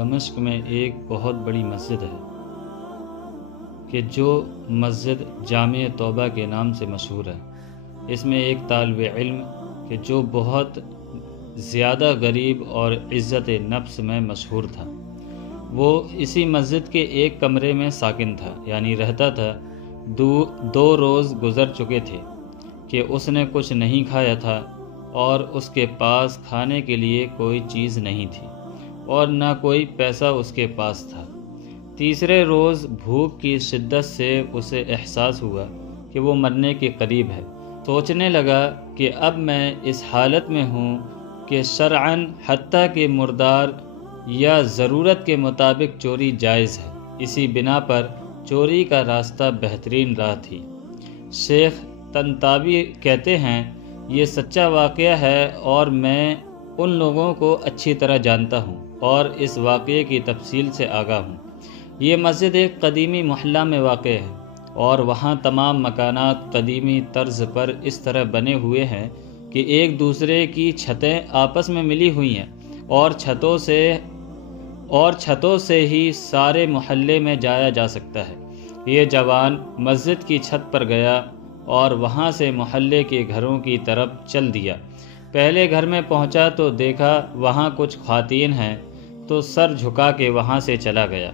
دمشق میں ایک بہت بڑی مسجد ہے کہ جو مسجد جامع توبہ کے نام سے مشہور ہے۔ اس میں ایک طالب علم کہ جو بہت زیادہ غریب اور عزت نفس میں مشہور تھا، وہ اسی مسجد کے ایک کمرے میں ساکن تھا، یعنی رہتا تھا۔ دو روز گزر چکے تھے کہ اس نے کچھ نہیں کھایا تھا اور اس کے پاس کھانے کے لیے کوئی چیز نہیں تھی اور نہ کوئی پیسہ اس کے پاس تھا۔ تیسرے روز بھوک کی شدت سے اسے احساس ہوا کہ وہ مرنے کے قریب ہے۔ سوچنے لگا کہ اب میں اس حالت میں ہوں کہ شرعاً حتیٰ کہ مردار یا ضرورت کے مطابق چوری جائز ہے، اسی بنا پر چوری کا راستہ بہترین راہ تھی۔ شیخ طنطاوی کہتے ہیں، یہ سچا واقعہ ہے اور میں ان لوگوں کو اچھی طرح جانتا ہوں اور اس واقعے کی تفصیل سے آگاہ ہوں۔ یہ مسجد ایک قدیمی محلہ میں واقع ہے اور وہاں تمام مکانات قدیمی طرز پر اس طرح بنے ہوئے ہیں کہ ایک دوسرے کی چھتیں آپس میں ملی ہوئی ہیں اور چھتوں سے ہی سارے محلے میں جایا جا سکتا ہے۔ یہ جوان مسجد کی چھت پر گیا اور وہاں سے محلے کے گھروں کی طرف چل دیا۔ پہلے گھر میں پہنچا تو دیکھا وہاں کچھ خواتین ہیں، تو سر جھکا کے وہاں سے چلا گیا۔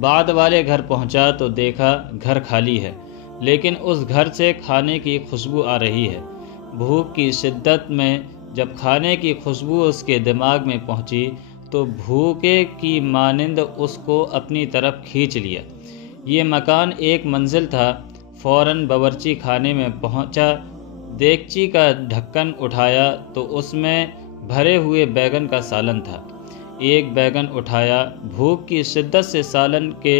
بعد والے گھر پہنچا تو دیکھا گھر خالی ہے، لیکن اس گھر سے کھانے کی خوشبو آ رہی ہے۔ بھوک کی شدت میں جب کھانے کی خوشبو اس کے دماغ میں پہنچی تو بھوکے کی مانند اس کو اپنی طرف کھینچ لیا۔ یہ مکان ایک منزل تھا۔ فوراً باورچی خانے میں پہنچا، دیگچی کا ڈھکن اٹھایا تو اس میں بھرے ہوئے بیگن کا سالن تھا۔ ایک بیگن اٹھایا، بھوک کی شدت سے سالن کے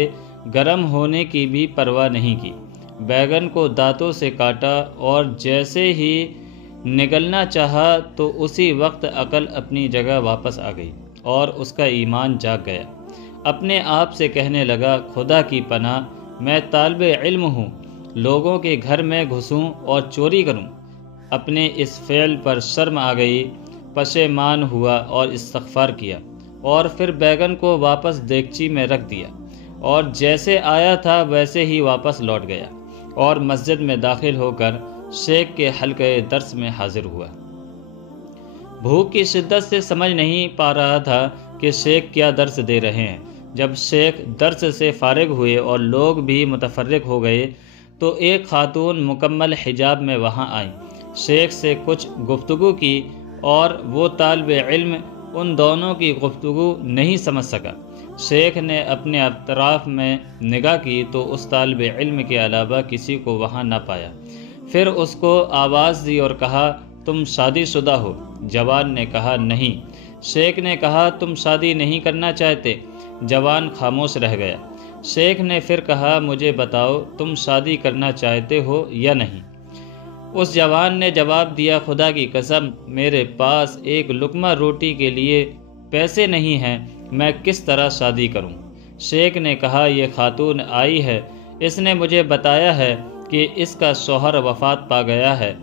گرم ہونے کی بھی پرواہ نہیں کی۔ بیگن کو دانتوں سے کاٹا اور جیسے ہی نگلنا چاہا تو اسی وقت عقل اپنی جگہ واپس آ گئی اور اس کا ایمان جاگ گیا۔ اپنے آپ سے کہنے لگا، خدا کی پناہ، میں طالب علم ہوں، لوگوں کے گھر میں گھسوں اور چوری کروں۔ اپنے اس فعل پر شرم آ گئی، پشیمان ہوا اور استغفار کیا اور پھر بیگن کو واپس دیگچی میں رکھ دیا اور جیسے آیا تھا ویسے ہی واپس لوٹ گیا اور مسجد میں داخل ہو کر شیخ کے حلقہ درس میں حاضر ہوا۔ بھوک کی شدت سے سمجھ نہیں پا رہا تھا کہ شیخ کیا درس دے رہے ہیں۔ جب شیخ درس سے فارغ ہوئے اور لوگ بھی متفرق ہو گئے تو ایک خاتون مکمل حجاب میں وہاں آئی، شیخ سے کچھ گفتگو کی اور وہ طالب علم ان دونوں کی گفتگو نہیں سمجھ سکا۔ شیخ نے اپنے اطراف میں نگاہ کی تو اس طالب علم کے علاوہ کسی کو وہاں نہ پایا۔ پھر اس کو آواز دی اور کہا، تم شادی شدہ ہو؟ جوان نے کہا، نہیں۔ شیخ نے کہا، تم شادی نہیں کرنا چاہتے؟ جوان خاموش رہ گیا۔ شیخ نے پھر کہا، مجھے بتاؤ تم شادی کرنا چاہتے ہو یا نہیں؟ اس جوان نے جواب دیا، خدا کی قسم، میرے پاس ایک لقمہ روٹی کے لیے پیسے نہیں ہیں، میں کس طرح شادی کروں؟ شیخ نے کہا، یہ خاتون آئی ہے، اس نے مجھے بتایا ہے کہ اس کا شوہر وفات پا گیا ہے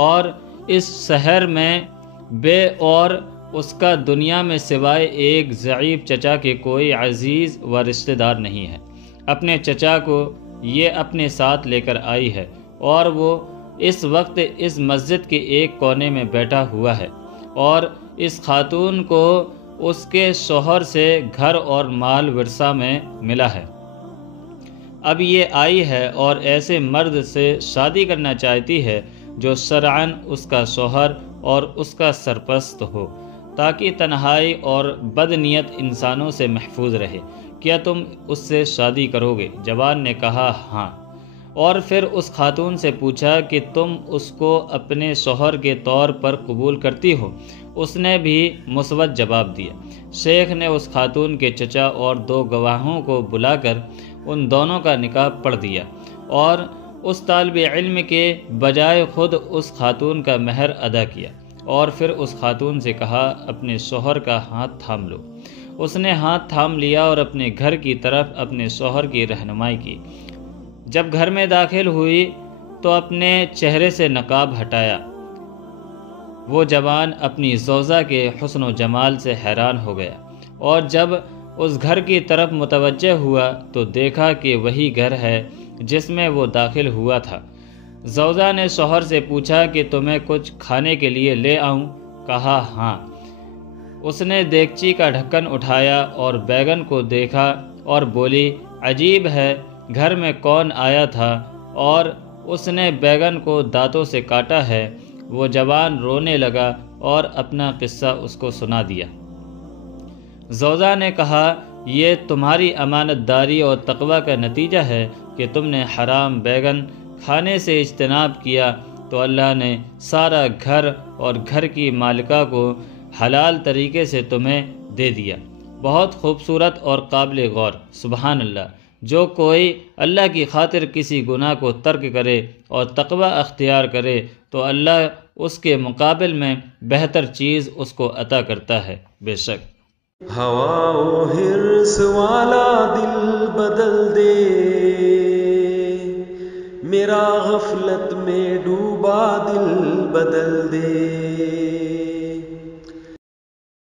اور اس شہر میں بے اور اس کا دنیا میں سوائے ایک ضعیف چچا کے کوئی عزیز و رشتہ دار نہیں ہے۔ اپنے چچا کو یہ اپنے ساتھ لے کر آئی ہے اور وہ اس وقت اس مسجد کے ایک کونے میں بیٹھا ہوا ہے اور اس خاتون کو اس کے شوہر سے گھر اور مال ورثہ میں ملا ہے۔ اب یہ آئی ہے اور ایسے مرد سے شادی کرنا چاہتی ہے جو شرعاً اس کا شوہر اور اس کا سرپرست ہو، تاکہ تنہائی اور بدنیت انسانوں سے محفوظ رہے۔ کیا تم اس سے شادی کرو گے؟ جوان نے کہا، ہاں۔ اور پھر اس خاتون سے پوچھا کہ تم اس کو اپنے شوہر کے طور پر قبول کرتی ہو؟ اس نے بھی مثبت جواب دیا۔ شیخ نے اس خاتون کے چچا اور 2 گواہوں کو بلا کر ان دونوں کا نکاح پڑھ دیا اور اس طالب علم کے بجائے خود اس خاتون کا مہر ادا کیا اور پھر اس خاتون سے کہا، اپنے شوہر کا ہاتھ تھام لو۔ اس نے ہاتھ تھام لیا اور اپنے گھر کی طرف اپنے شوہر کی رہنمائی کی۔ جب گھر میں داخل ہوئی تو اپنے چہرے سے نقاب ہٹایا۔ وہ جوان اپنی زوجہ کے حسن و جمال سے حیران ہو گیا اور جب اس گھر کی طرف متوجہ ہوا تو دیکھا کہ وہی گھر ہے جس میں وہ داخل ہوا تھا۔ زوجہ نے شوہر سے پوچھا کہ تمہیں کچھ کھانے کے لیے لے آؤں؟ کہا ہاں۔ اس نے دیگچی کا ڈھکن اٹھایا اور بیگن کو دیکھا اور بولی عجیب ہے، گھر میں کون آیا تھا اور اس نے بیگن کو دانتوں سے کاٹا ہے۔ وہ جوان رونے لگا اور اپنا قصہ اس کو سنا دیا۔ زوجہ نے کہا یہ تمہاری امانت داری اور تقوی کا نتیجہ ہے کہ تم نے حرام بیگن کھانے سے اجتناب کیا تو اللہ نے سارا گھر اور گھر کی مالکہ کو حلال طریقے سے تمہیں دے دیا۔ بہت خوبصورت اور قابل غور۔ سبحان اللہ۔ جو کوئی اللہ کی خاطر کسی گناہ کو ترک کرے اور تقوی اختیار کرے تو اللہ اس کے مقابل میں بہتر چیز اس کو عطا کرتا ہے۔ بے شک ہوا و حرص والا دل بدل دے، میرا غفلت میں ڈوبا دل بدل دے۔